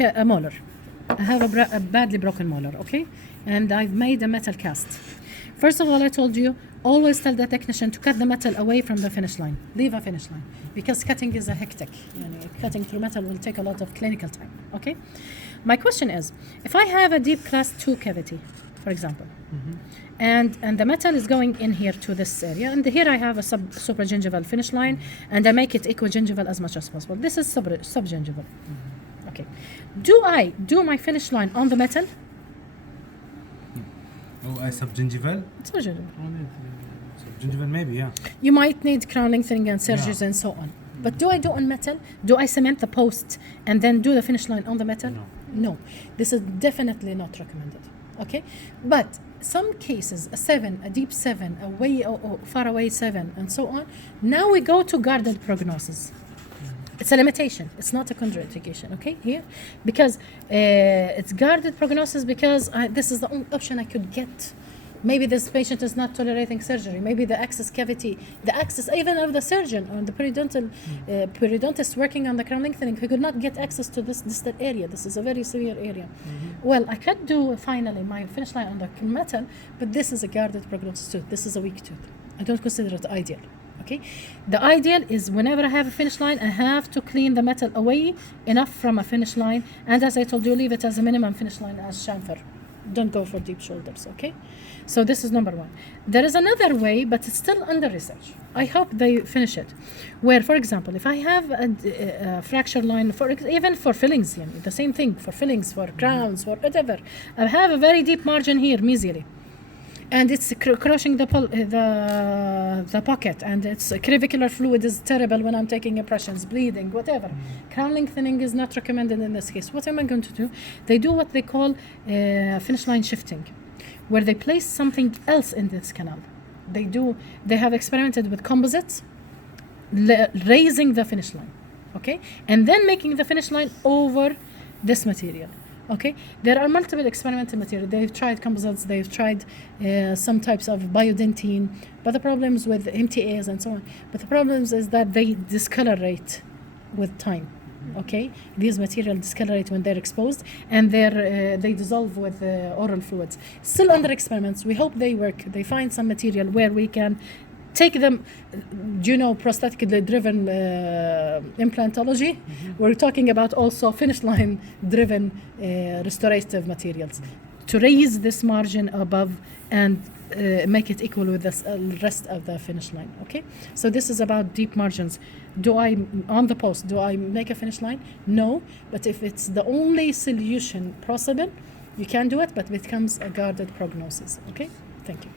a molar. I have a badly broken molar, okay? And I've made a metal cast. First of all, I told you, always tell the technician to cut the metal away from the finish line. Leave a finish line. Because cutting is a hectic. Cutting through metal will take a lot of clinical time, okay? My question is, if I have a deep class 2 cavity, for example, and the metal is going in here to this area, and here I have a supragingival finish line, and I make it equigingival as much as possible. This is subgingival. Okay. Do I do my finish line on the metal? Oh, subgingival? Subgingival. Subgingival, maybe, yeah. You might need crown lengthening and surgeries and so on. But do I do on metal? Do I cement the post and then do the finish line on the metal? No. This is definitely not recommended. Okay? But some cases, a 7, a deep 7, a way far away 7, and so on. Now we go to guarded prognosis. It's a limitation. It's not a contraindication, okay, here. Because it's guarded prognosis because this is the only option I could get. Maybe this patient is not tolerating surgery. Maybe the access cavity, the access even of the surgeon or the periodontist working on the crown lengthening, he could not get access to this distal area. This is a very severe area. Well, I could do finally my finish line on the metal, but this is a guarded prognosis tooth. This is a weak tooth. I don't consider it ideal. Okay, the ideal is whenever I have a finish line, I have to clean the metal away enough from a finish line, and as I told you, leave it as a minimum finish line as chamfer. Don't go for deep shoulders, okay? So this is number 1. There is another way, but it's still under research. I hope they finish it. Where, for example, if I have a fracture line, even for fillings, the same thing, for fillings, for crowns, for whatever, I have a very deep margin here, mesially. And it's crushing the pocket, and it's clavicular fluid is terrible when I'm taking impressions, bleeding, whatever. Crown lengthening is not recommended in this case. What am I going to do? They do what they call finish line shifting, where they place something else in this canal. They have experimented with composites, raising the finish line, okay, and then making the finish line over this material. Okay, there are multiple experimental materials. They've tried composites, they've tried some types of biodentine, but the problems with MTAs and so on. But the problems is that they discolorate with time. Okay, these materials discolorate when they're exposed, and they dissolve with oral fluids. Still under experiments. We hope they work. They find some material where we can take them, prosthetically driven implantology. We're talking about also finish line driven restorative materials to raise this margin above and make it equal with the rest of the finish line. Okay, so this is about deep margins. On the post, do I make a finish line? No, but if it's the only solution possible, you can do it, but it becomes a guarded prognosis. Okay, thank you.